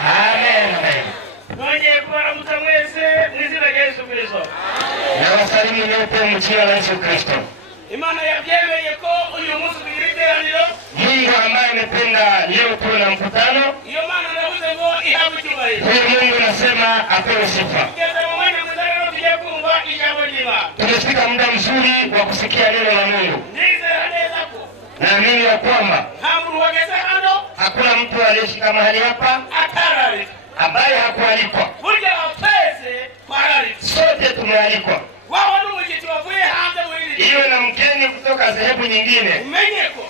Amen. Nongeye kubaramutsa mwese mu izina rya Yesu Kristo. Nabasalimu nyote mu izina la Yesu Kristo. Imana yabyemeye ko uyu munsi tugira iteraniro. Mungu ambaye amependa leo tuwe na mkutano. Iyo Mana ndavuze ngo ihabwe icyubahiro. Huyu Mungu nasema apewe sifa. Tugeze mu mwanya mwiza rero tugiye kumva ijambo ry'Imana. Tumefika muda mzuri wa kusikia neno la Mungu. Nizera neza ko naamini ya kwamba nta muntu wageze hano, hakuna mtu aliyefika mahali hapa atararika, ambaye hakualikwa. burya twese twararika, Sote tumealikwa. waba n'umugiti wavuye hanze muri iri Iwe na mgeni kutoka sehemu nyingine, umenye ko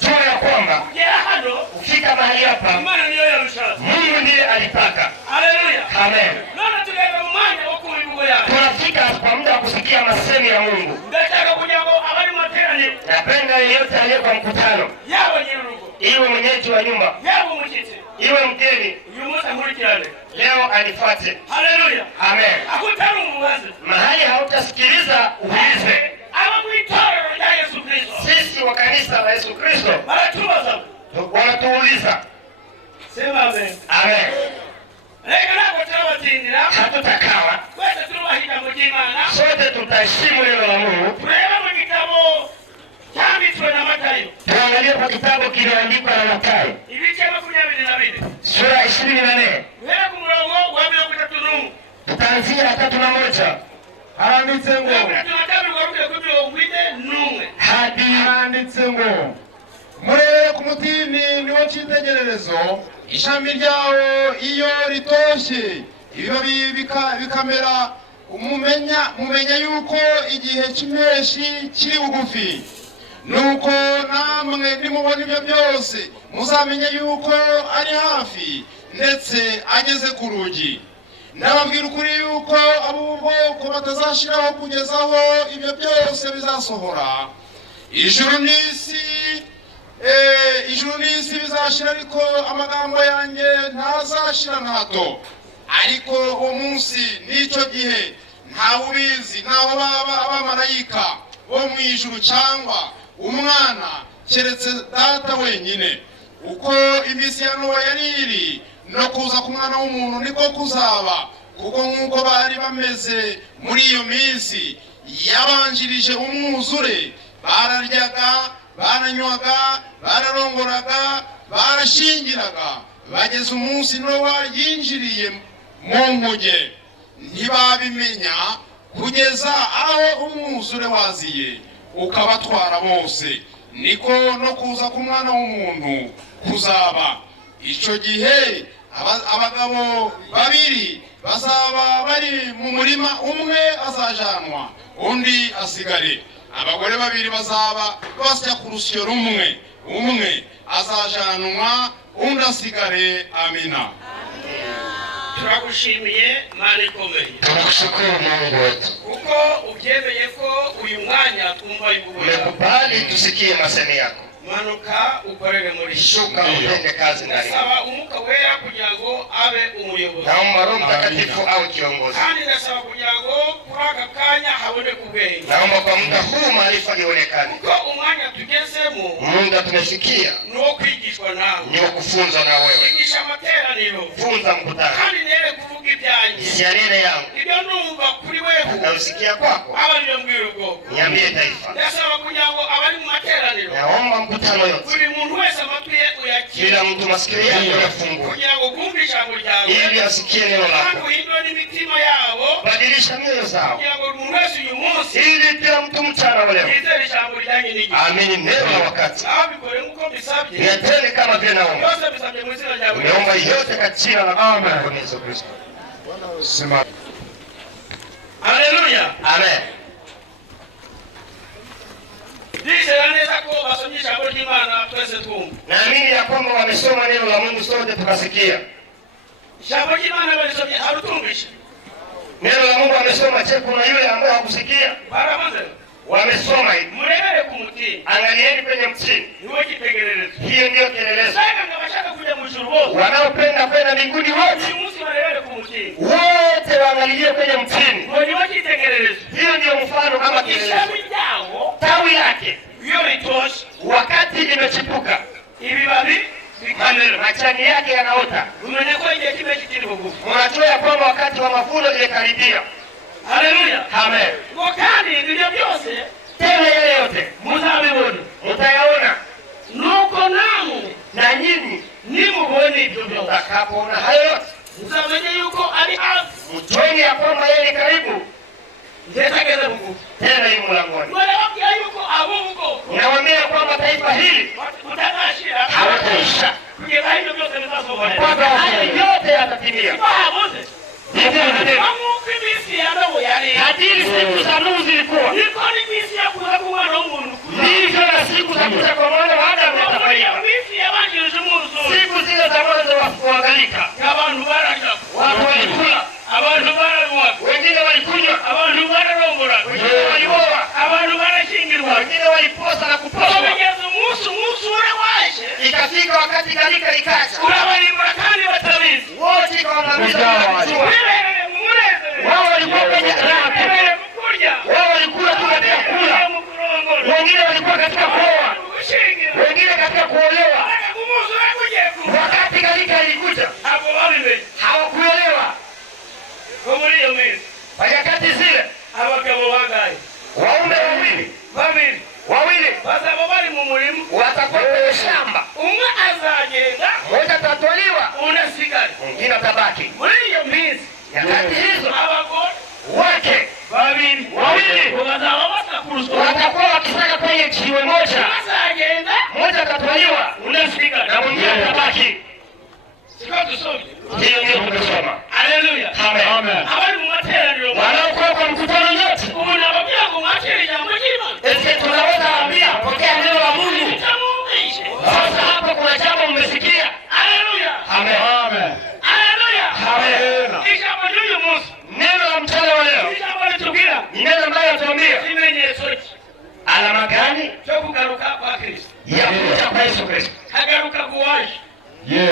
jua ya kwamba kugera hano kufika mahali hapa Imana niyo yarushatse. Mungu ndiye alitaka. Haleluya. Amen. None tugeze mu mwanya wo kumva imvugo yawe. Tunafika kwa muda wa kusikia masemi ya Mungu. Ndashaka kugira ngo abari mu materaniro, Napenda yeyote aliye kwa mkutano, yaba nyirurugo, iwe mwenyeji wa nyumba, yaba umushyitsi, iwe mgeni, uyu munsi ankurikirane. leo alifuate. Haleluya. Amen. Akutari umubaze. Mahali hautasikiliza uulize. Aba mu itorero rya Yesu Kristo Sisi wa kanisa la Yesu Kristo baratubaza, wanatuuliza. sema amen. Amen. Reka ntabwo turabatindira, Hatutakawa, twese turubaha ijambo ry'Imana. sote tutaheshimu neno la Mungu. Tureba mu gitabo cyanditswe na Matayo, Tuangalie kwa kitabu kiliandikwa na Mathayo ibice 22, sura 24. guhera ku murongo wa 31. Tutaanzia 3:1 haranditse ngo hadi haranditse ngo murebe ku mutini niwo cyitegererezo, ishami ryawo iyo ritoshye ibibabi bikamera, mumenya yuko igihe cy'impeshi kiri bugufi. Nuko namwe nimubona ibyo byose muzamenya yuko ari hafi, ndetse ageze ku rugi. Ndababwira ukuri yuko abo bwoko batazashiraho kugeza aho ibyo byose bizasohora. Ijuru n'isi bizashira, ariko amagambo yanjye ntazashira na hato. Ariko uwo munsi n'icyo gihe ntawe ubizi, ntaho baba abamarayika bo mu ijuru cyangwa umwana, keretse Data wenyine. Uko iminsi ya Nowa yari iri, no kuza ku Mwana w'umuntu niko kuzaba. Kuko nk'uko bari bameze muri iyo minsi yabanjirije umwuzure, bararyaga, baranywaga, bararongoraga, barashingiraga, bageze umunsi Nowa yinjiriye mu nkuge. Ntibabimenya kugeza aho umwuzure waziye ukabatwara bose. Niko no kuza ku Mwana w'umuntu kuzaba. Icyo gihe abagabo babiri bazaba bari mu murima, umwe azajanwa undi asigare. Abagore babiri bazaba basya ku rusyo rumwe, umwe azajanwa undi asigare. Amina. Turagushimiye Mana ikomeye. tunakushukuru Mungu wetu. Kuko ubyemeye ko uyu mwanya twumva imvugo yawe. Umekubali tusikie masemi yako. Manuka ukorere muri Shuka utende kazi ndani. Ndasaba Umwuka Wera kugira ngo abe umuyobozi. Naomba Roho Mtakatifu awe kiongozi. Kandi ndasaba kugira ngo kuri aka kanya haboneke ubwenge. Naomba kwa muda huu maarifa ionekane. Kuko umwanya tugezemo, Muda tumefikia ni uwo kwigishwa nawe. ni kufunzwa na wewe. Kwigisha amateraniro. Funza mkutano. Kandi nere kuvuga ibyanjye. Sianene yangu. Ibyo numva kuri wewe. Na usikia kwako. Abariro mbwira ubwoko. Niambie taifa. Ndasaba kugira ngo abari mu materaniro, Naomba mkutano yote. buri muntu wese amatwi ye uyakire. Kila mtu masikio yake yafungue. Kugira ngo kumve ijambo ryawe. Ili asikie neno Kandi lako. uhindure n'imitima yabo. Badilisha mioyo zao. Kugira ngo umuntu wese uyu munsi Ili kila mtu mchana wa leo yizere ijambo ryanjye n'igihe. amini neno la wakati. Aho bikore nk'uko mbisabye. Niatende kama vile naomba. Byose bisabye mu izina ryawe. Niomba yote katika jina la Bwana Yesu Kristo. Sema Haleluya. Amen. Ndizera neza ko basomye ijambo ry'Imana twese twumva. Naamini ya kwamba wamesoma neno la Mungu sote tukasikia. Ijambo ry'Imana balisomye harutumvishe. Neno la Mungu wamesoma, je, kuna yule ambaye hakusikia? Baramaze. Wamesoma hivi. Murebere ku mutini. Angalieni kwenye mtini. Niwe kitegererezo. Hiyo ndio kielelezo. Sasa ngabashaka kuja mu ijuru bose. Wanaopenda kwenda mbinguni wote, Uyu munsi barebere ku mutini. wote waangalie kwenye mtini. Ngo niwe kitegererezo. Hiyo ndio mfano kama kielelezo. Ishami ryawo Tawi lake iyo ritoshe, wakati imechipuka, ibibabi majani yake yanaota. Unajua ya kwamba wakati wa mavuno imekaribia. Haleluya. Amen. Wakati ndio byose Tena yale yote muzabibona mtayaona, nuko namwe na nyinyi nimubone ibyo byose. mtakapoona hayo yote Muzamenye yuko ari hafi. mjue ya kwamba yeye ni karibu, Ndetageze bugu. tena yu mlangoni. Wanawaambia yuko abuko. Nawaambia kwamba taifa hili Mutagashira. hawataisha Kugeza hivyo byose bizasohora. mpaka hayo yote yatatimia. Bahabuze. Ndivyo ndivyo. Amuko imisi yabo yari. Kadiri siku za Nuhu zilikuwa, Niko ni imisi ya kuza kuwa na umuntu kuza. ndivyo na siku za kuja kwa mwana wa Adamu zitafanyika. Imisi yabanjirije umuzo. Siku zile za mwanzo wa kuangalika, Abantu barashaka. watu walikula, Abantu baranywa. wengine walikunywa, Abantu bararongora. wengine walioa, Abantu barashingirwa. wengine waliposa na kuposwa. Bageze umunsi ure waje. Ikafika wakati gharika ikaja, Urabarimbura kandi batabizi. wote ikawaangamiza bila kujua. Wibereye mu munezero. Wao walikuwa kwenye raha, Wibereye mu kurya. wao walikula tu katika kula, Wibereye mu kurongora. wengine walikuwa katika kuoa, Gushingira. wengine katika kuolewa. Umunsi ure kugiye kuza. Wakati gharika ilikuja, Ntabwo babimenye. hawakuelewa. Ko muri iyo minsi Kwa nyakati zile abagabo bangahe? waume Babiri. wawili Bazaba bari mu murima. watakuwa kwenye shamba, Umwe azagenda, mmoja atatwaliwa, unasigara. mwingine atabaki. Muri iyo minsi Nyakati hizo abagore wake babiri wawili bazaba batakuruswa. watakuwa wakisaka kwenye jiwe moja, Bazagenda, mmoja atatwaliwa unasigara. na mwingine atabaki. Siko dusomye. Hiyo ndio tumesoma. Haleluya. Amen. Abari mu materaniro Wanaokuwa kwa mkutano nyote, ubu nababwira ngo mwakire ijambo ry'Imana. ese tunaweza waambia pokea neno la Mungu. Itamwumvishe. Sasa hapo kuna jambo mmesikia. Haleluya. Amen. Haleluya. Amen. Ijambo ry'uyu munsi. Neno la mchana wa leo Ijambo litubwira ni neno ambayo tuambia ikimenyetso ki alama gani cyo kugaruka kwa Kristo. ya kuja kwa Yesu Kristo. Hagaruka uwaje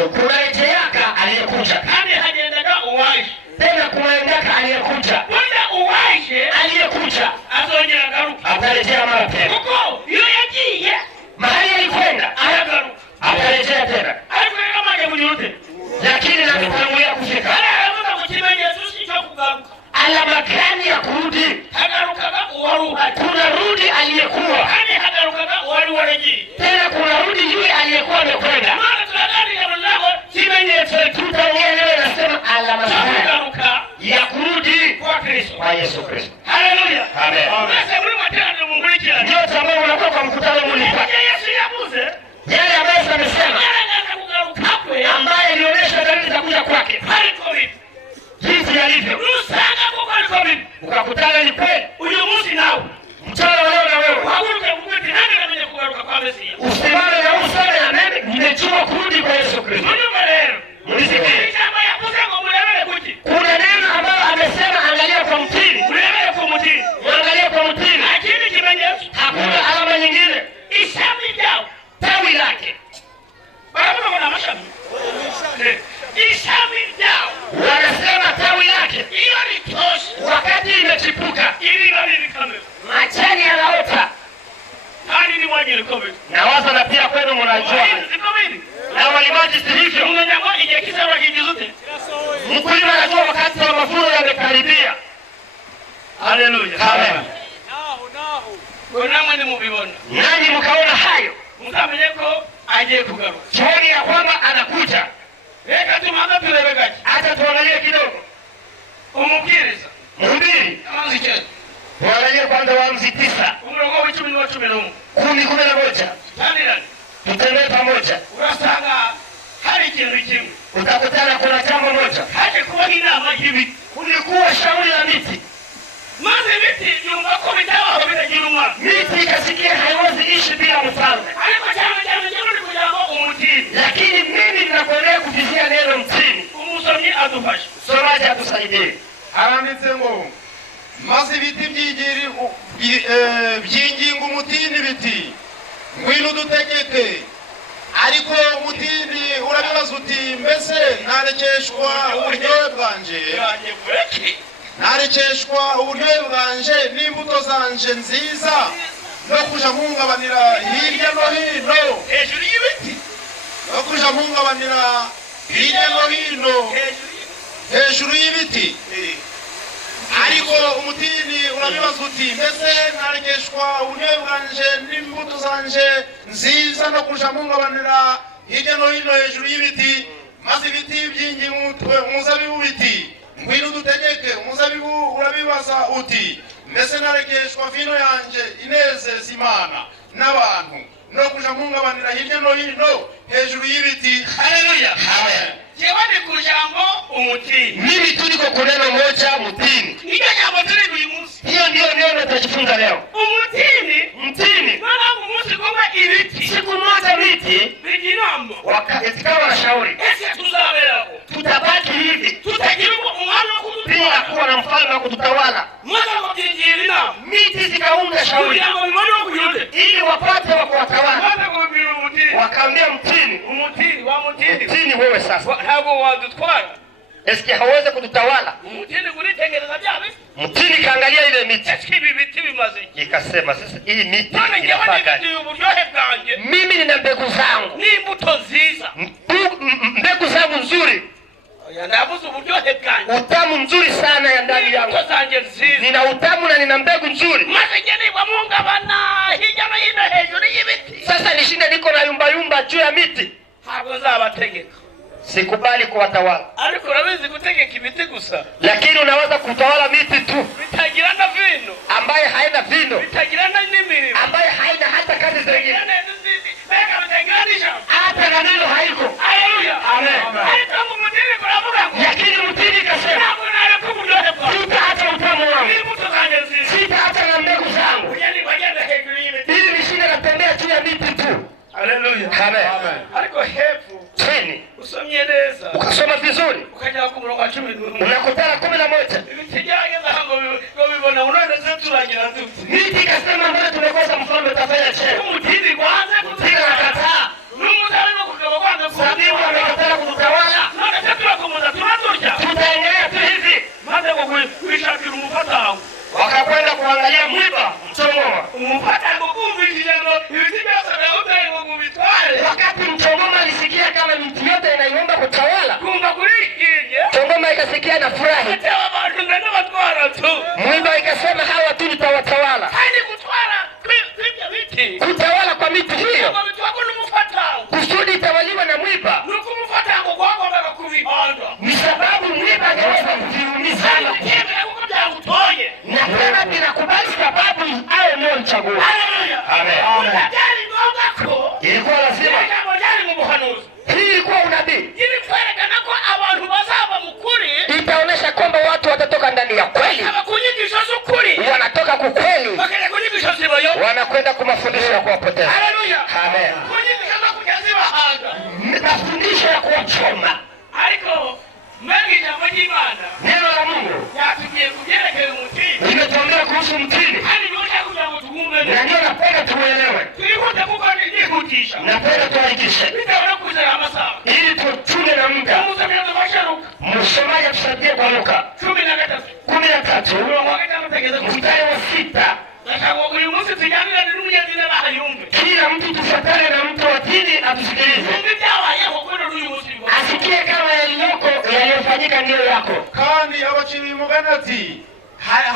Kunarejeaka aliyekuja, kandi hagendaga uwaje. tena kunaendaka aliyekuja. Burya uwaje Aliyekuja azongera agaruka. atarejea mara tena, Kuko iyo yagiye mahali alikwenda aragaruka. atarejea tena, Ariko rero amaze kunyurute. lakini nakitangulia kufika. Aravuga ngo ikimenyetso cyo kugaruka. Alama gani ya kurudi? Hagarukaga uwari uhari. Kunarudi aliyekuwa, Kandi hagarukaga uwari waragiye. tena kunarudi yule aliyekuwa amekwenda. Mana tunaganira nawe kimenyetso Tutaongea leo, nasema alama cyo gani kugaruka ya kurudi kwa Kristo. kwa Yesu Kristo. Haleluya. Amen. Mwese muri materaniro munkurikiranye. Nyote ambao unakuwa kwa mkutano mlipata Yesu yavuze yale ambayo amesema, yaragaza kugaruka kwe ambaye alionyesha dalili za kuja kwake ariko bibi. jinsi yalivyo, Usanga kuko ariko bibi. ukakutana ni kweli. Uyu munsi nawe Mchana wa leo na wewe uhaguruke uvuge nani namenye kugaruka kwa Mesiya. usimame na useme amen, nimejua kurudi kwa Yesu Kristo. Munyuma rero. Mlisikie Ijambo yavuze ngo murebere kuki. kuna neno ambalo amesema, angalia kwa mtini, Murebere ku mutini. angalia kwa mtini, Nta kindi kimenyetso. hakuna alama nyingine, Ishami ryawe. tawi lake. Baravuga ngo ni amashami. Ishami ryawe. Wanasema tawi lake Iyo ritoshe. wakati imechipuka, Ibibabi bikamera. majani yanaota. Kandi ni mwanyiri komera. Na waza na pia kwenu mnajua, Wahinzi komera. na walimaji si hivyo. Umenya ngo igihe kizaba kigize ute? Mkulima anajua wakati wa mavuno yamekaribia. Haleluya. Amen. Ngo namwe nimubibona. Nanyi mkaona hayo, Mukamenye ko agiye kugaruka. tuone ya kwamba anakuja. Reka tumanza turebe gake. Hata tuangalie kidogo Umubwiriza. Mhubiri, Amanzi icyenda. tuangalie kwanza Waamuzi 9, Umurongo w'icumi n'uwa cumi n'umwe. 10-11. Tanirane. Tutembee pamoja, Urasanga hari ikintu kimwe. utakutana kuna jambo moja. Haje kubaho inama y'ibiti. Kulikuwa shauri la miti, Maze ibiti yumva ko bitabaho bitagira umwana. miti ikasikia haiwezi ishi bila mfalme. Ariko cyane cyane cyane kugira ngo umutini. Lakini mimi ninakuendelea kuvizia neno mtini. Umusomyi adufashe. Msomaji atusaidie. haranditse ngo maze ibiti byinginga umutini biti ngwino udutegeke. Ariko umutini urabibaza uti mbese narekeshwa uburyohe bwanje, narekeshwa uburyohe bwanje n'imbuto zanje nziza no kuja mpungabana hirya no hino hejuru y'ibiti. no kuja mpungabana hirya no hino hejuru y'ibiti. Ariko umutini urabibaza uti mbese naregeshwa uburyohe bwanje n'imbuto zanje nziza no kuja mpungabana hirya no hino hejuru y'ibiti, maze ibiti byingi umuzabibu biti ngwino dutegeke. Umuzabibu urabibaza uti mbese naregeshwa vino yanje inezeza Imana n'abantu no kuja mpungabana hirya no hino hejuru y'ibiti. Haleluya, amen. Jewani kujambo umutini. Mimi tuliko kuneno moja mtini. Ndio jambo tuli uyu munsi. Hiyo ndio tutajifunza leo. Mtini. Maana munsi kama ibiti. Siku moja miti bijinambo. Wakati kama wanashauri. Ese tuzaberaho. Tutabaki hivi. Tutagiruko umwana bila kuwa na mfalme wa kututawala. Mwaza kutinjirina. Miti zikaunda shauri. Kugira ngo bibone kuyute. Ili wapate wa kuwatawala. Mwaza kubira umutini. Wakaambia mtini. Mtini wewe sasa. Ntabwo wadutwara. Eske hawezi kututawala? Umutini kulitengeneza byabe. Mtini kaangalia ile miti. Ibi biti bimaze. Ikasema sasa hii miti inafaa gani? Mimi nina mbegu zangu. Ni mbuto nziza. Mbegu zangu nzuri. Yandabuza uburyohe bwanjye. Utamu nzuri sana ya ndani yangu. Mbuto zanjye nziza. Nina utamu na nina mbegu nzuri. Maze ngenibwa mpungabana hirya no hino hejuru y'ibiti. Sasa nishinde niko na yumba juu ya miti. Ntabwo nzabategeka. Sikubali kuwatawala. Ariko urabizi gutegeka ibiti gusa. Lakini unaweza kutawala miti tu. Bitagira na vino. Ambaye haina vino. Bitagira na n'imirimo. Ambaye haina hata kazi zingine. Beka bitenganisha. Hata na neno haiko. Haleluya. Amen. Ariko mutini kuravuga ngo. Lakini mtini kasema. Ntabwo nareka uburyohe bwanjye. Sitaacha utamu wangu. Ni mbuto zanjye nziza. Sitaacha na mbegu zangu. Bagenda hejuru y'ibiti. Ili nishinde natembea juu ya miti tu. Haleluya. Amen. Ariko hepfo. Chini. Usomye neza. Ukasoma vizuri. Ukajya ku murongo wa 11. Unakutana 11. Ibitijyageza ngo bibona unaneze turangira dufite. Miti kasema mbona tumekosa mfalme tafanya cheo. Umutini kwanza Mtini anakataa. N'umuzari no kugaba kwanza Sabibu amekataa kututawala. None tatu kumuza tunaturya. Tutaendelea tu hivi. Maze ngo kwishakira umufatano. Wakakwenda kuangalia mwiba mchongoma. Umufatano kumvishije ngo ibiti byose byawuteye ngo bitware. Wakati mchongoma alisikia kama miti yote inaiomba kutawala. Kumva kurikije. Mchongoma ikasikia na furahi. Abantu ndana batwara tu. Mwiba ikasema hawa tu nitawatawala. Kandi kutwara kwibya biti. Kutawala kwa miti hiyo. Ngo bitwako n'umufatano. Kusudi itawaliwa na mwiba. Nuko umufatano gwagombaga kubihanda. Ni sababu mwiba angeweza kujiumiza. Na tena ninakubali sababu awe ndio mchaguo. Amen. Unajali ngoko. Ilikuwa lazima. Hii ilikuwa unabii. Ili kwerekana ko abantu bazaba mukuri. Itaonesha kwamba watu watatoka ndani ya kweli. Abakunyigisha z'ukuri. Wanatoka kukweli. Bakenda kunyigisha zibayo. Wanakwenda kwa mafundisho ya kuwapoteza. Haleluya. Amen. Kunyigisha bakujaziba hanga. Mafundisho ya kuwachoma. Ariko mbegi jambo y'Imana. Neno la Mungu. Yatugiye kubyerekeza umutini. Limetuambia kuhusu mtini. Hadi nyote kugira ngo tugumbe. Na ndio napenda tuelewe. Twihute kuko nihutisha. Napenda tuaigishe. Bitaona kuza amasaha. Ili tuchunge na muda. Msomaji atusaidie kwa Luka 13. Mstari wa 6. Kila mtu tufuatane na mtu wa dini atusikilize. Asikie kama yaliyofanyika ndiyo yako. Kandi abaciri umugani ati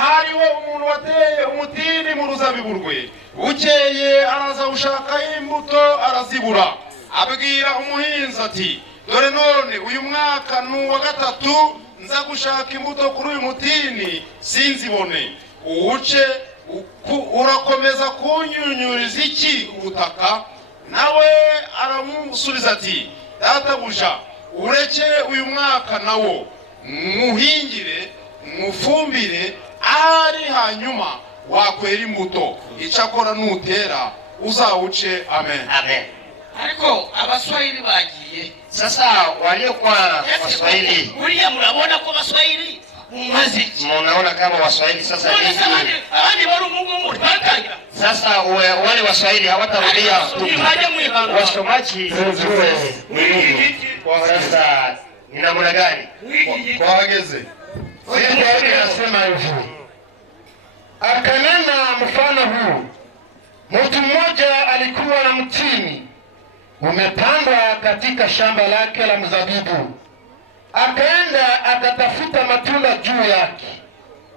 hariho umuntu wateye umutini mu ruzabibu rwe. Bukeye araza ushaka imbuto arazibura. Abwira umuhinzi ati dore none uyu mwaka n'uwa gatatu nza gushaka imbuto kuri uyu mutini sinzibone. Uwuce urakomeza kunyunyuriza iki ubutaka? Nawe aramusubiza ati databuja ureke uyu mwaka nawo muhingire mufumbire ari hanyuma wakwera imbuto icakora nutera uzawuce. Amen. Amen. Ariko abaswahili bagiye. Sasa waliokuwa Waswahili, uriya murabona ko Baswahili mumaziki. Munaona kama Waswahili sasa hivi. Abandi bari umungu batangira. Sasa wale Waswahili hawatarudia wasomaji kwa sasa ni namna gani? Kwa wageze. Sisi tunasema hivi. Akanena mfano huu. Mtu mmoja alikuwa na mtini umepandwa katika shamba lake la mzabibu. Akaenda akatafuta matunda juu yake,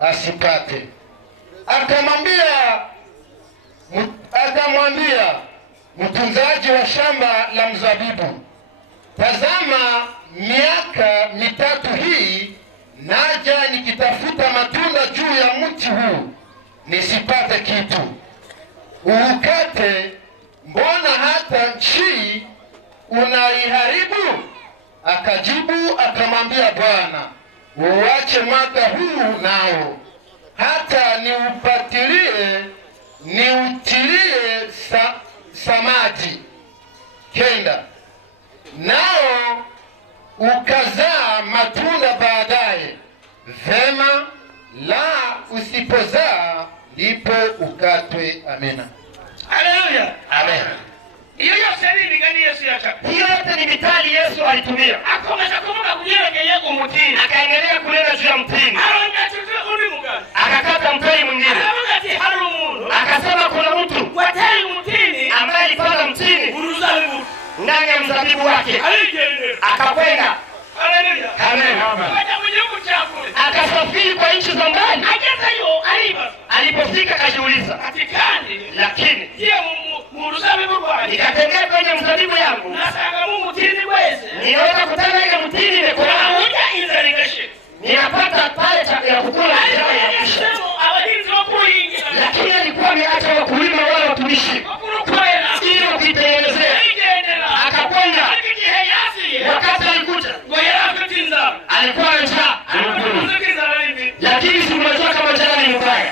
asipate. Akamwambia mtunzaji wa shamba la mzabibu, tazama, miaka mitatu hii naja nikitafuta matunda juu ya mti huu, nisipate kitu. Uukate, mbona hata nchi unaiharibu? Akajibu akamwambia Bwana, uache mwaka huu nao, hata niutilie samadi kenda, nao ukazaa matunda baadaye, vema; la usipozaa, ndipo ukatwe. Amina. Haleluya. Amen. Hiyo yose ni gani Yesu yachapa? Hiyo yote ni mitali Yesu alitumia. Akomeza kuvuga kujerekeye umutini. Akaendelea kunena juu ya mtini. Arongachuje undi mugani. Akakata mtini mwingine. Akavuga ati hari umuntu. Akasema kuna mtu watari mutini ambaye alipanda mtini uruzabibu ndani ya mzabibu wake. Aligende. Akakwenda. Haleluya. Amen. Akaja mjibu chakule. Akasafiri kwa nchi za mbali. Akazayo aliba. Alipofika akajiuliza, atikandi lakini je muruzabibu rwanje nikatembea kwenye mzabibu yangu nasanga mu mutini wese niweza kutana ile mtini imekula uja inzara igashe ninapata pale cha ya kukula ya kisha abahinzi bo kuhingira lakini alikuwa ameacha wakulima wale watumishi ili wakitengenezea akakwenda. Wakati alikuja alikuwa na njaa, lakini sikumjua kama njaa ni mbaya.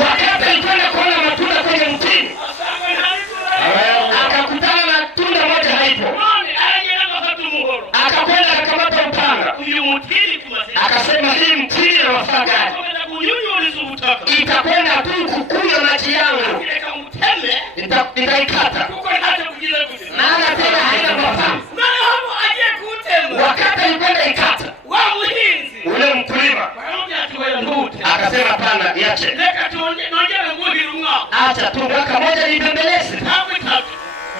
Wakati alikwenda kuona matunda kwenye mtini akakutana na tunda moja haipo, akakwenda akamata upanga akasema, hii mtini na wafaa gani? Itakwenda tu kukunywa maji yangu, nitaikata maana tena haina mafaa. Wakati alikwenda ikata, ule mkulima akasema, hapana, iache, acha tu mwaka moja nibembeleze,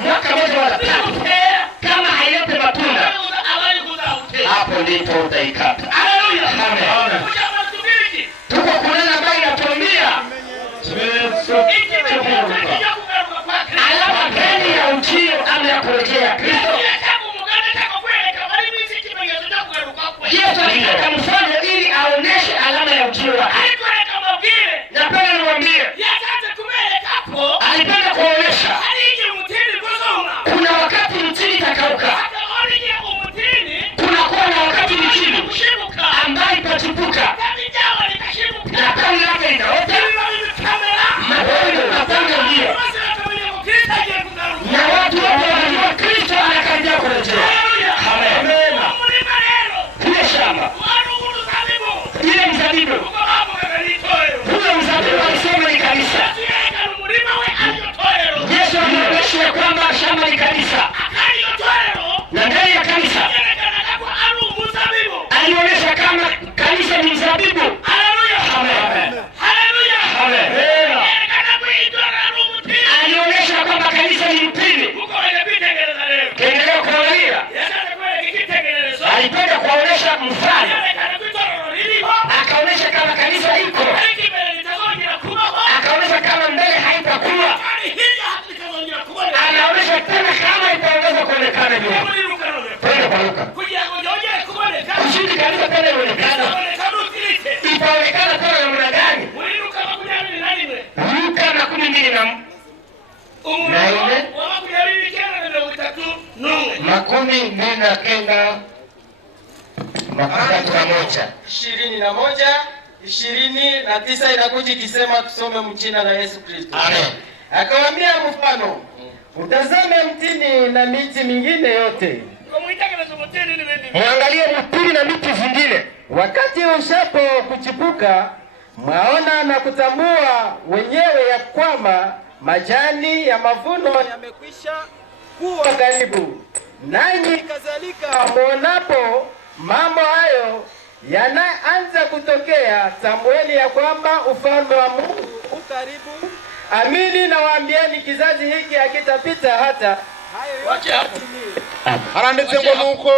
mwaka moja wala tatu, kama hailete matunda, hapo ndipo utaikata. Amen. Tuko kunena ambayo inatuambia alama gani ya ujio ama ya kurejea Kristo. Yesu alitaka mfano ili aoneshe alama ya ujio wake. Napenda niwaambie, alipenda kuonesha kuna wakati mtini itakauka, kunakuwa na wakati mtini ambayo itachipuka na tawi lake linaota, maboyo yanapanga njia, na watu wote wanajua Kristo anakaribia kurejea. Amen. Ile shamba, ile mzabibu, ule mzabibu alisema ni kanisa. Yesu alionyesha kwamba shamba ni kanisa, na ndani ya kanisa alionyesha kama kanisa ni mzabibu. Amen. Amen. Alionyesha kwamba kanisa ni mtini. Kiendelea kuangalia, alipenda kuonyesha mfano, akaonyesha kama kanisa iko, akaonyesha kama mbele haitakuwa, anaonyesha tena kama itaongeza kuonekana nyuma. Twende kwa Luka. Kusudi kanisa tena ionekana, itaonekana tena namna gani? Luka 12:4 21 inakuja ikisema tusome mjina la Yesu Kristo. Amen. Akawaambia mfano, utazame mtini na miti mingine yote. Muangalie mtini na miti zingine. Wakati ushapo kuchipuka, mwaona na kutambua wenyewe ya kwamba majani ya mavuno yamekwisha kuwa karibu. Nanyi kadhalika muonapo mambo hayo yanaanza kutokea, tambueni ya kwamba ufalme wa Mungu ukaribu. Amini nawaambieni, kizazi hiki hakitapita hata haranditse ngo nuko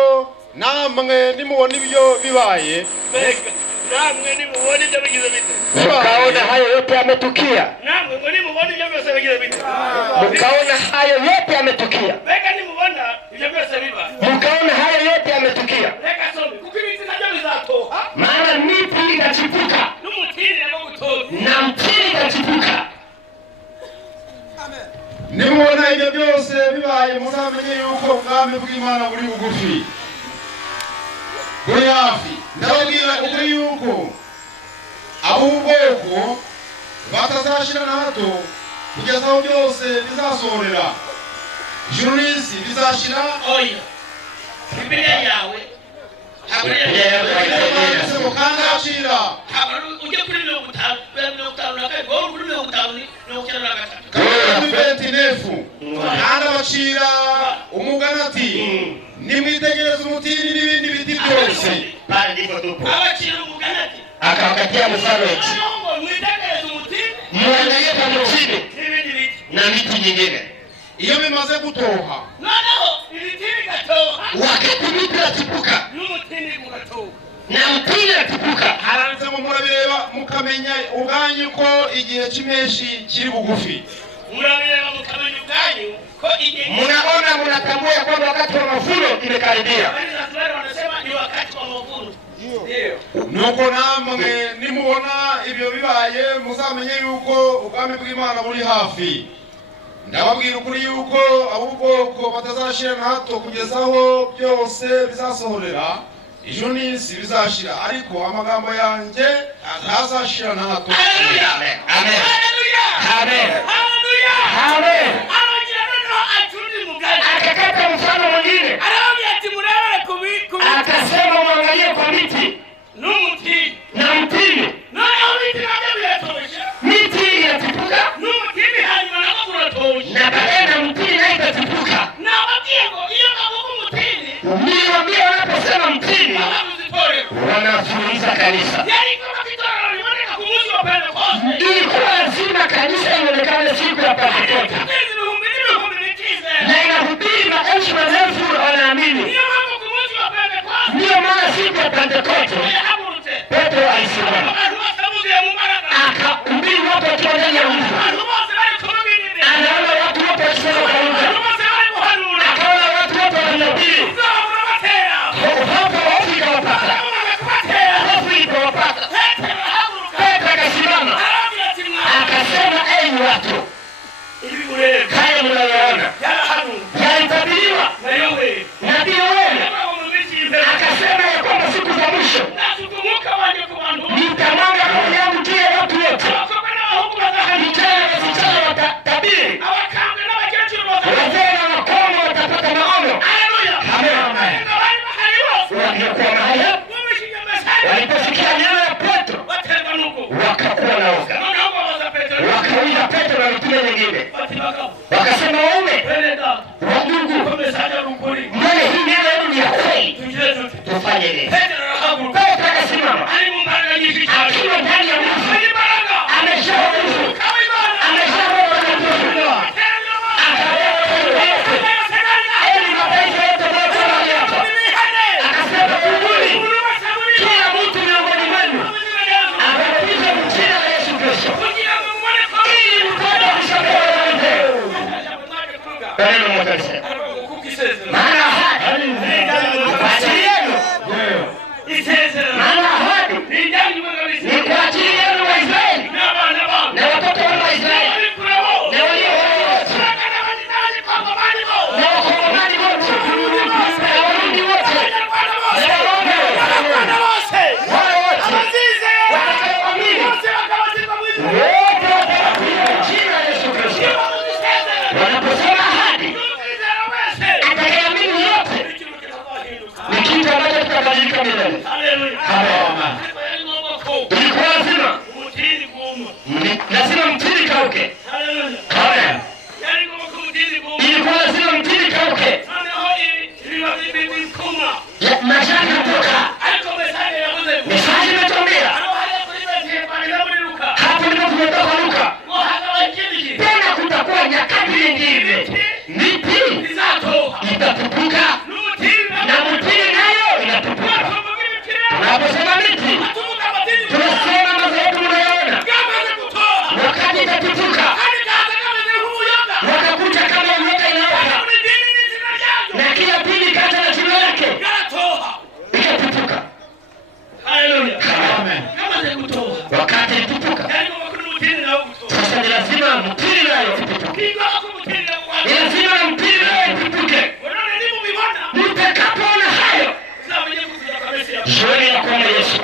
namwe nimubona ibyo bibaye, namwe nimubona ibyo bigize bite, mkaona hayo yote yametukia, namwe ngo nimubona ibyo byose bigize bite, mkaona hayo yote yametukia, reka nimubona ibyo byose biba, mkaona hayo yote yametukia, reka some kuko ibiti nabyo bizatoha, maana miti itachipuka n'umutini nabwo gutoha, na mtini itachipuka. nimubona ibyo byose bibaye muzamenye yuko ubwami bw'Imana buri bugufi, buri hafi. Ndababwira ukuri yuko abo ubwoko batazashira na hato kugeza aho byose bizasohorera. Ijuru n'isi bizashira. oya Bibiliya yawe kandi acira ujye kuri 50 na kane kuri 50 kandi nefu kandi abacira umugani ati nimwitegereze umutini n'ibindi biti byose. Pale ndipo tupo. abacira umugani ati Akawakatia mfano eti, ngo mwitegereze umutini muangalie pa mtini n'ibindi biti, na miti nyingine. iyo bimaze gutoha, noneho ibiti bigatoha Wakati miti yachipuka n'umutini ugatoha, na mtini yachipuka, haranditse ngo murabireba mukamenya ubwanyu ko igihe cy'impeshyi kiri bugufi. murabireba mukamenya ubwanyu ko igihe munaona munatambua kwamba wakati wa mavuno imekaribia. wanasema ni wakati wa mavuno. Nuko namwe nimubona ibyo bibaye muzamenye yuko ubwami bw'Imana buri hafi. Ndababwira ukuri yuko abo ubwoko batazashira na hato kugeza aho byose bizasohorera. Ijuru n'isi bizashira, ariko amagambo yanjye ntazashira na hato. Haleluya, Amen. Amen. haleluya, Amen. haleluya, Amen. Arongera no aturi mugani, Akakata mfano mwingine, aravuga ati murebere ku akasema muangalie kwa miti n'umutini, na mtini. noneho ibiti nabyo biratosha, Miti inachipuka n'umutini hanyuma nabwo kuratosha, na baadaye na mtini nayo itachipuka. nababwiye ngo iyo bavuga umutini Niliwaambia wanaposema mtini bavuze itorero, wanafundisha kanisa. yari kuba itorero riboneka ku munsi wa Pentekoste, Ilikuwa lazima kanisa ionekane siku ya Pentekoste, ibihumbi n'ibihumbi bikize, na inahubiri maelfu na maelfu wanaamini. niyo mpamvu ku munsi wa Pentekoste Ndiyo maana siku ya Pentekoste yahagurutse Petro alisimama abantu bose bamuzuye mu mbaraga, akahubiri watu wakiwa ndani ya nguvu. abantu bose bari kumubwirira, Anaona watu wote wakisema kwa abantu lugha, bose bari guhanura, akaona watu wote wanahubiri. uzaba urabatera, Hapo hofu ikawapata, umaze kubatera, hofu ikawapata. Petero arahaguruka, Petro akasimama arababwira ati mwa akasema, enyi watu, ibi ureba haya mnayoona yarahanuwe yalitabiriwa na Yoweli, nabii Yoeli. yabaho mu minsi y'imbere, Akasema ya kwamba siku za mwisho nasuka umwuka wanjye ku bantu bose, nitamwaga roho yangu juu ya watu wote, abakobwa n'abahungu bazahanura, vijana na wasichana watatabiri, abakambwe n'abakecuru bazahanura, wazee na wakongwe watapata maono. haleluya, Amen. abarinda bari bahari bose Waliokuwa mahali hapo bumvishije mesaje waliposikia neno la Petro baterwa n'ubwo, wakakuwa na woga, noneho babaza Petero wakauliza Petro na mitume wengine, bati bagabo, wakasema, waume bene data, wandugu, ko mesaje ari ukuri, mbona hii neno yenu ni ya kweli? tugire tuti, Tufanye nini? Petero arahaguruka, Petro akasimama ari mu mbaraga nyinshi cyane, akiwa ndani ya nguvu, ari imbaraga, ameshaa nguvu, kabimana, ameshaa roho ya Mungu. Akawewa watu wote, enyi mataifa yote mnaokuwa mahali hapa, akasema, tubuni kila mtu miongoni mwenu abatizwe kwa jina la Yesu Kristo ili mpate kusamehewa dhambi zenu. Kwa neno moja alisema, maana ahadi kwa ajili yenu, maana ahadi ni kwa ajili yenu Waisraeli na watoto wa Waisraeli na walio huru wote na Wakongomani wote na Warundi wote na Warongo wote, wale wote watakaoamini wote watabatizwa jina la Yesu Kristo. Wanaposema ahadi, atakayeamini yote ni kitu ambacho kitabadilika milele. Amen. Ilikuwa lazima mtini kauke. Amen. Ilikuwa lazima mtini kauke. Mashaka kutoka. Mesaji imetuambia. Hapo ndipo tumetoka Luka.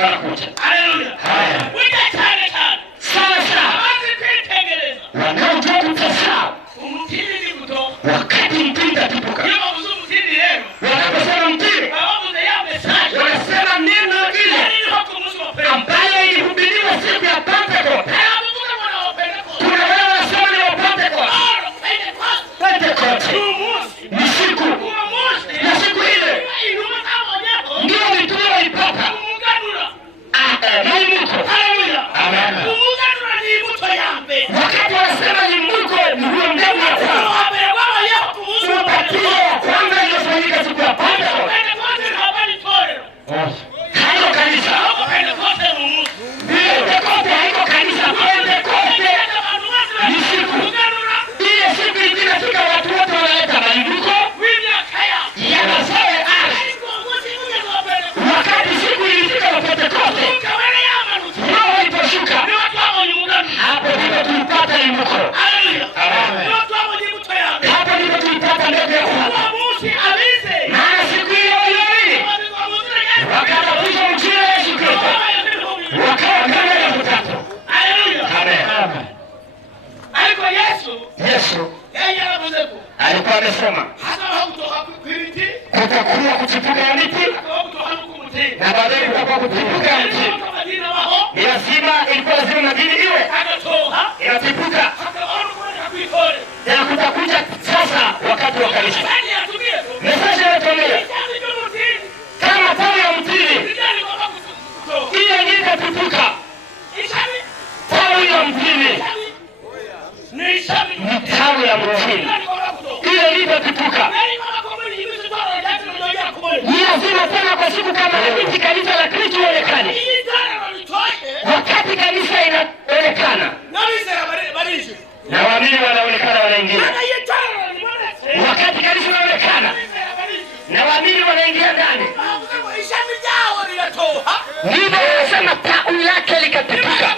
barakuja. Haleluya. Wita cyane cyane. Sasa Amaze kwitegereza. wanaojua kutazama Umutini ni kutoka. wakati mtini utatupuka. Iyo bavuze umutini rero. Wanaposema mtini Bavuze ya message. wanasema neno ile Iriho ku munsi wa Pentekoste. ambayo ilihubiriwa siku ya Pentekoste. Aravuga ngo na Pentekoste. Kuna wale wanasema ni wa Pentekoste. Pentekoste ni siku, na siku ile ndio mitume walipata maimuko. Amen. Wakati wanasema maimuko ni huo mbegu ya ubatizo wa kwanza iliyofanyika siku ya Pentekoste. Haiko kanisa. Pentekoste haiko kanisa. Pentekoste ni siku. Ile siku ikifika watu wote wanaleta maimuko ya mazao ya ardhi. Wakati siku ilifika wa Pentekoste, Roho iliposhuka, hapo ndipo tulipata maimuko. Hapo ndipo tulipata mbegu ya kwanza. Maana siku hiyo ile wakabatizwa mjini Yesu Kristo, wakawa kama elfu tatu. Amen. Yesu alikuwa amesema kutakuwa kuchipuka ya miti na baadaye kutakuwa kuchipuka ya mti. Ni lazima, ilikuwa lazima madini iwe inachipuka, na kutakuja sasa wakati wa kanisa. Mesaje inatuambia kama tawi ya mtini ile ndiyo itachipuka. Tawi ya mtini ni tawi ya mtini ile ndiyo itachipuka. Ni lazima tena kwa siku kama hizi kanisa la Kristo lionekane. Wakati kanisa inaonekana na waamini wanaonekana wanaingia. Wakati kanisa inaonekana na waamini wanaingia ndani, ndivyo anasema tawi lake likatipuka.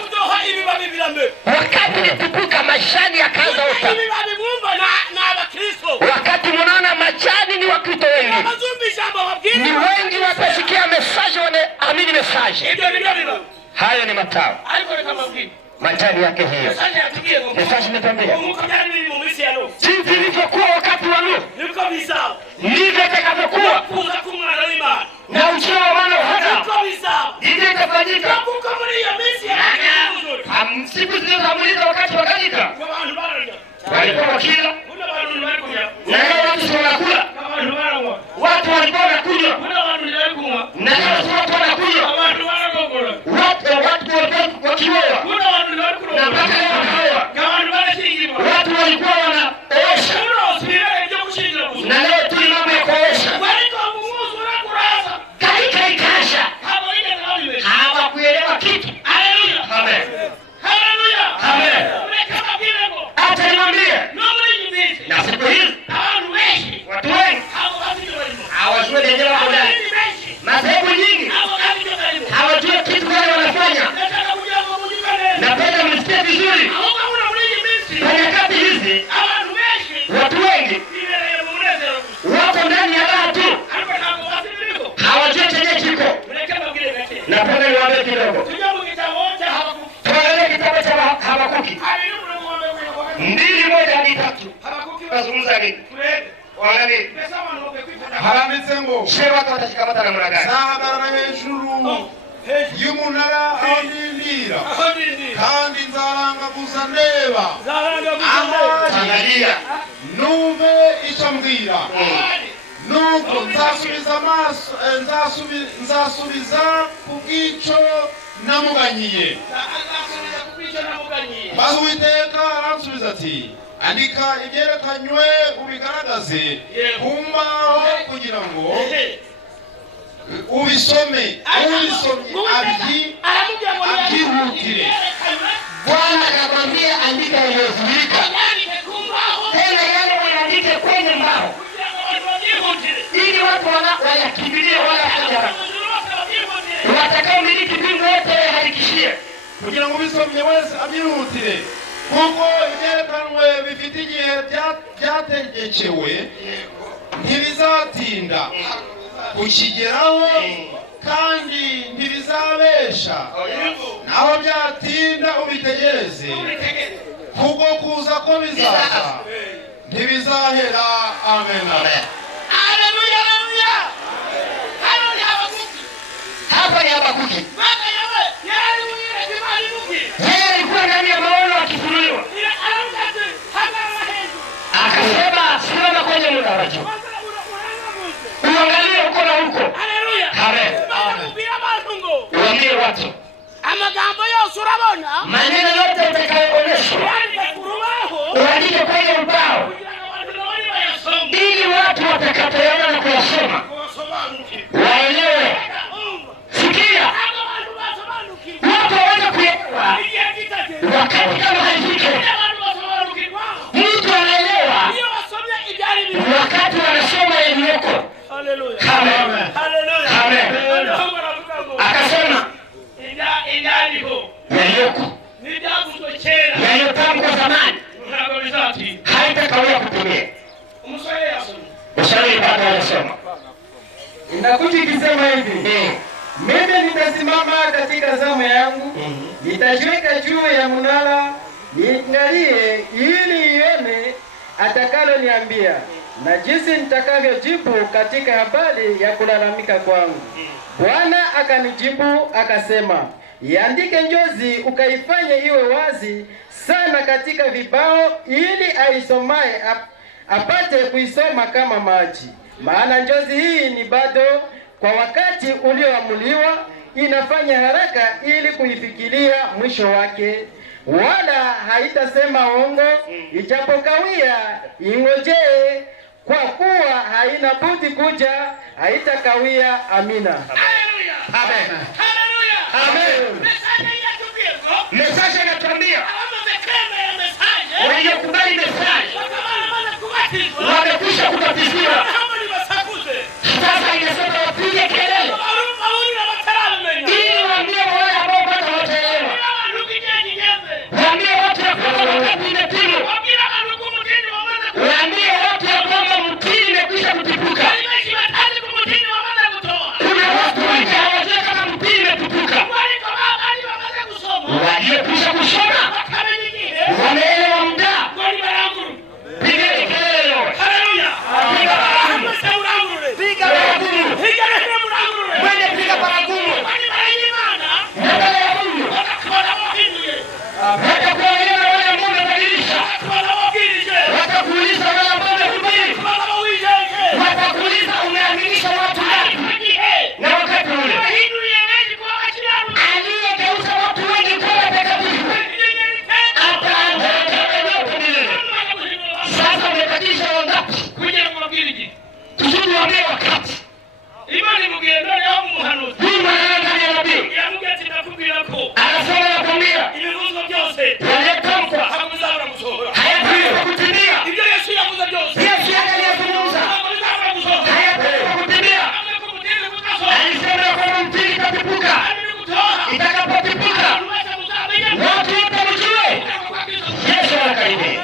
Wakati litipuka, majani yakaanza ota. Wakati mnaona majani ni Wakristo wengi, ni wengi watasikia mesaje, wanaamini mesaje. Hayo ni matawi, majani yake hiyo. Mesaje imetambia jinsi ilivyokuwa wakati wa Nuhu, ndivyo itakavyokuwa na ujio wa wana wa Adamu, ndivyo itafanyika. Siku zilizoamuliza wakati wa gharika walikuwa wakila na leo watu wanakula. Watu walikuwa wanakunywa na leo watu wanakunywa. Watu walikuwa wakioa na mpaka leo wanaoa. Watu walikuwa wanaosha na leo tuli mambo ya kuosha. Gharika ikasha, hawakuelewa kitu. Amen. Amen. Hata niambie, na siku hizi watu wengi hawajui denye wako ndani. Madhehebu nyingi hawajui kitu gani wanafanya. Napenda msikie vizuri, kwa nyakati hizi watu wengi wako ndani ya raha tu, hawajui chenye kiko. Napenda niwaambie kidogo. Tuangalie kitabu cha Habakuki 2:1-3. Nazungumza nini? Waangalie. haranditse ngo Je, watu watashikamana namna gani? zahagarara hejuru y'umunara aho ndindira kandi nzarangaguza ndeba Angalia. numve icyo mbwira nuko nzasubiza ku bw'icyo namuganyiye. maze Uwiteka aransubiza ati, andika ibyerekanywe ubigaragaze ku mbaho kugira ngo ubisome abyihutire. Bwana akamwambia andika iliyozuilika, tena yale uandike kwenye mbao, ili watu wayakimbilie wala haja. Watakao miliki mbingu wote harikishie, kugira ngo ubisomye wese abyihutire, kuko ibyerekanwe bifite igihe byategekewe ntibizatinda kukigeraho, kandi ntibizabesha, naho byatinda ubitegereze, kubwo kuza ko bizaza ntibizahera. Amen. Haleluya, haleluya. Hapa ni Habakuki. Yeye alikuwa ndani ya maono akifunuliwa. Akasema simama kwenye mdaraja. Uangalie huko na huko. Haleluya. Amen. Uambie watu. Amagambo yose urabona, maneno yote utakayoonyeshwa uandike kwenye ubao ili watu watakapoyaona na kuyasoma waelewe. Sikia, watu waweze kuelewa wakati kama haifike. Mtu anaelewa wakati wanasoma yaliyoko. Amen. Amen. Akasema yaliyoko yaliyotamkwa zamani haitakawia kutumia. Mshauri bado anasema inakuja ikisema hivi, mimi nitasimama katika zamu yangu, nitajiweka juu ya mnara, niangalie ili ione atakalo niambia na jinsi nitakavyojibu katika habari ya kulalamika kwangu. Bwana akanijibu akasema, iandike njozi ukaifanye iwe wazi sana katika vibao, ili aisomaye apate kuisoma kama maji. Maana njozi hii ni bado kwa wakati ulioamuliwa, inafanya haraka ili kuifikiria mwisho wake, wala haitasema ongo. Ijapokawia ingojee, kwa kuwa haina budi kuja, haitakawia. Amina. Amen. Amen. Mesaje inatuambia waliokubali mesaje wamekwisha kubatizwa. Sasa inasema wapige kelele ili waambie wale ambao bado hawataelewa, waambie watu ya kwamba wakati imetimu, waambie watu ya kwamba mtini imekwisha kutipuka. Kuna watu wengi hawajui kama mtini imetupuka. Waliokwisha kusoma wameelewa muda. Pigeni kelele leo. Piga baragumu. Mwende piga baragumu. Mbele ya Mungu. Watakuelewa wale ambao wamebadilisha. Watakuuliza wale ambao wamehubiri. Watakuuliza umeaminisha watu gani? Na wakati ule aliyegeuza watu wengi kuwa watakatifu ataangalia yote milele. Sasa umebadilisha wangapi? Kusudi waambie wakati. Mungu anaenda na nabii. Anasema ya kwambia yaliyotamkwa hayataweza kutimia. Yesu aliyezungumza hayataweza kutimia. Alisema ya kwamba mtini itatipuka. Itakapotipuka watu wote mjue Yesu anakaribia.